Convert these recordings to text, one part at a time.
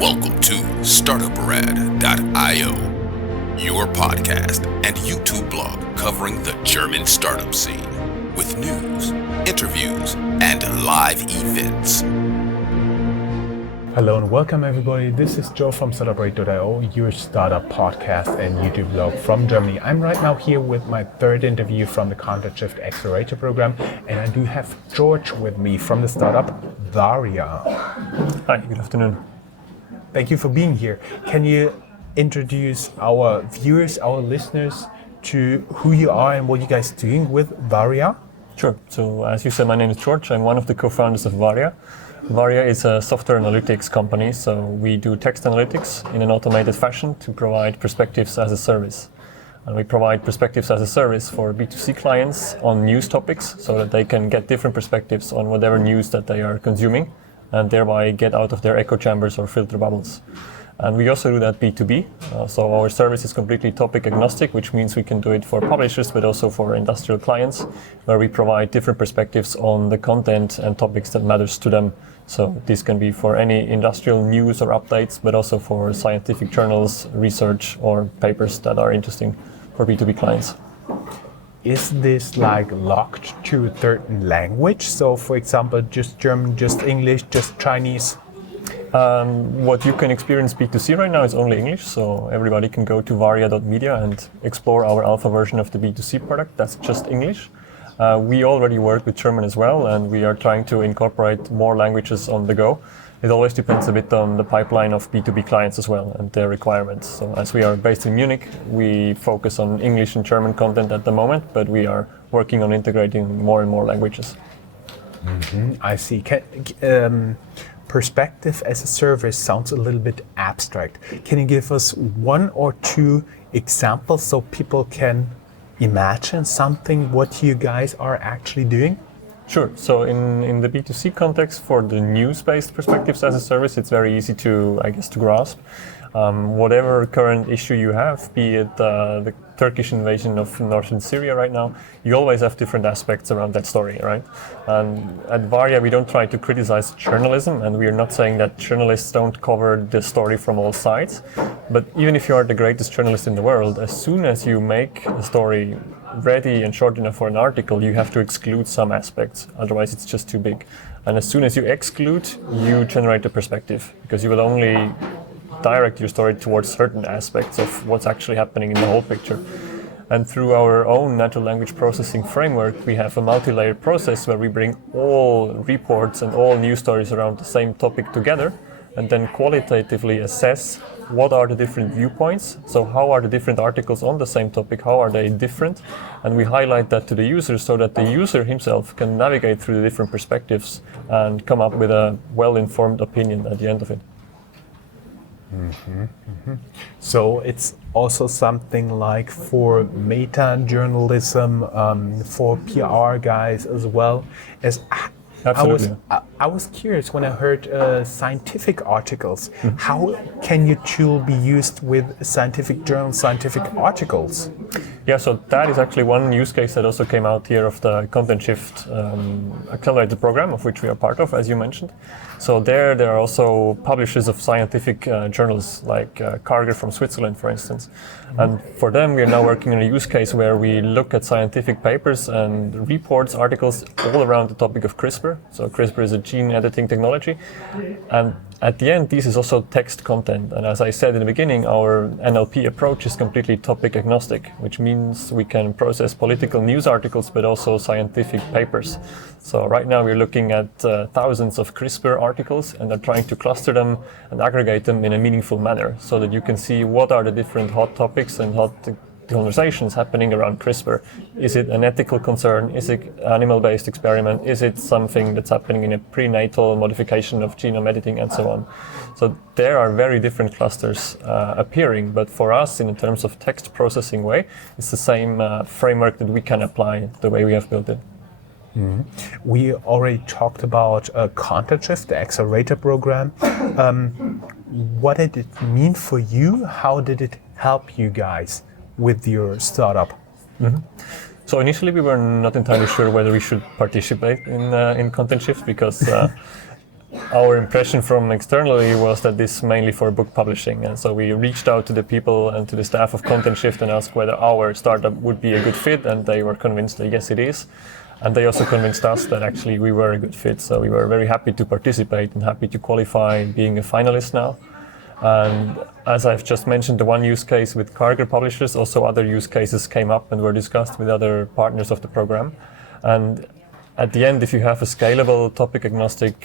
Welcome to Startuprad.io, your podcast and YouTube blog covering the German startup scene with news, interviews, and live events. Hello and welcome everybody. This is Joe from Startuprad.io, your startup podcast and YouTube blog from Germany. I'm right now here with my third interview from the Content Shift Accelerator program, and I do have George with me from the startup Varia. Hi, good afternoon. Thank you for being here. Can you introduce our viewers, our listeners to who you are and what you guys are doing with Varia? Sure. So as you said, my name is George. I'm one of the co-founders of Varia. Varia is a software analytics company, so we do text analytics in an automated fashion to provide perspectives as a service. And we provide perspectives as a service for B2C clients on news topics so that they can get different perspectives on whatever news that they are consuming and thereby get out of their echo chambers or filter bubbles. And we also do that B2B. So our service is completely topic agnostic, which means we can do it for publishers, but also for industrial clients, where we provide different perspectives on the content and topics that matters to them. So this can be for any industrial news or updates, but also for scientific journals, research, or papers that are interesting for B2B clients. Is this like locked to a certain language? So for example, just German, just English, just Chinese? What you can experience B2C right now is only English, so everybody can go to varia.media and explore our alpha version of the B2C product. That's just English. We already work with German as well, and we are trying to incorporate more languages on the go. It always depends a bit on the pipeline of B2B clients as well and their requirements. So as we are based in Munich, we focus on English and German content at the moment, but we are working on integrating more and more languages. I see. Perspective as a service sounds a little bit abstract. Can you give us one or two examples so people can imagine something what you guys are actually doing? Sure. So in the B2C context, for the news-based perspectives as a service, it's very easy to grasp. Whatever current issue you have, be it the Turkish invasion of northern Syria right now, you always have different aspects around that story, right? And at Varia, we don't try to criticize journalism, and we are not saying that journalists don't cover the story from all sides. But even if you are the greatest journalist in the world, as soon as you make a story ready and short enough for an article, you have to exclude some aspects, otherwise it's just too big. And as soon as you exclude, you generate a perspective, because you will only direct your story towards certain aspects of what's actually happening in the whole picture. And through our own natural language processing framework, we have a multi-layered process where we bring all reports and all news stories around the same topic together and then qualitatively assess what are the different viewpoints. So how are the different articles on the same topic, how are they different? And we highlight that to the user so that the user himself can navigate through the different perspectives and come up with a well-informed opinion at the end of it. So it's also something like for meta journalism, for PR guys as well. As Absolutely. I was curious when I heard scientific articles. How can your tool be used with scientific journals, scientific articles? Yeah, so that is actually one use case that also came out here of the Content Shift Accelerator program, of which we are part of, as you mentioned. So there are also publishers of scientific journals, like Karger from Switzerland, for instance. And for them, we are now working on a use case where we look at scientific papers and reports, articles all around the topic of CRISPR. So CRISPR is a gene editing technology. And at the end, this is also text content. And as I said in the beginning, our NLP approach is completely topic agnostic, which means we can process political news articles, but also scientific papers. So right now we're looking at thousands of CRISPR articles and are trying to cluster them and aggregate them in a meaningful manner so that you can see what are the different hot topics and hot conversations happening around CRISPR. Is it an ethical concern? Is it an animal-based experiment? Is it something that's happening in a prenatal modification of genome editing and so on? So there are very different clusters appearing, but for us, in terms of text processing way, it's the same framework that we can apply the way we have built it. We already talked about Content Shift, the accelerator program. What did it mean for you? How did it help you guys with your startup? So initially we were not entirely sure whether we should participate in Content Shift because our impression from externally was that this is mainly for book publishing, and so we reached out to the people and to the staff of Content Shift and asked whether our startup would be a good fit, and they were convinced that yes, it is. And they also convinced us that actually we were a good fit, so we were very happy to participate and happy to qualify being a finalist now. And as I've just mentioned, the one use case with cargo publishers, also other use cases came up and were discussed with other partners of the program. And at the end, if you have a scalable, topic-agnostic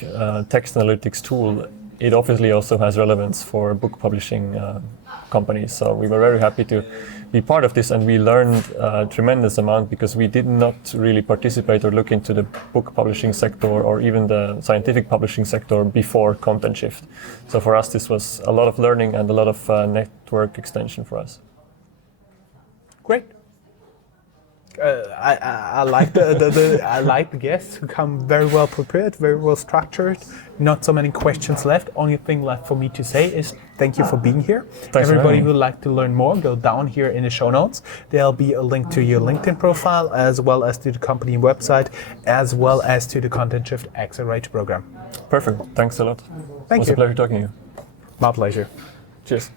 text analytics tool, it obviously also has relevance for book publishing companies. So we were very happy to be part of this, and we learned a tremendous amount because we did not really participate or look into the book publishing sector or even the scientific publishing sector before Content Shift. So for us, this was a lot of learning and a lot of network extension for us. Great. I like the guests who come very well prepared, very well structured. Not so many questions left. Only thing left for me to say is thank you for being here. Thanks. Everybody who would like to learn more, go down here in the show notes. There'll be a link to your LinkedIn profile, as well as to the company website, as well as to the Content Shift Accelerator program. Perfect. Thanks a lot. Thank you. It was a pleasure talking to you. My pleasure. Cheers.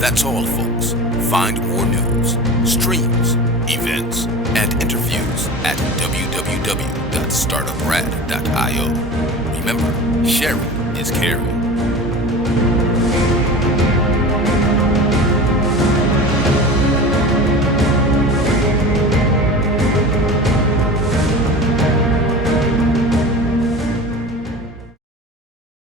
That's all, folks. Find more news, streams, events, and interviews at www.startuprad.io. Remember, sharing is caring.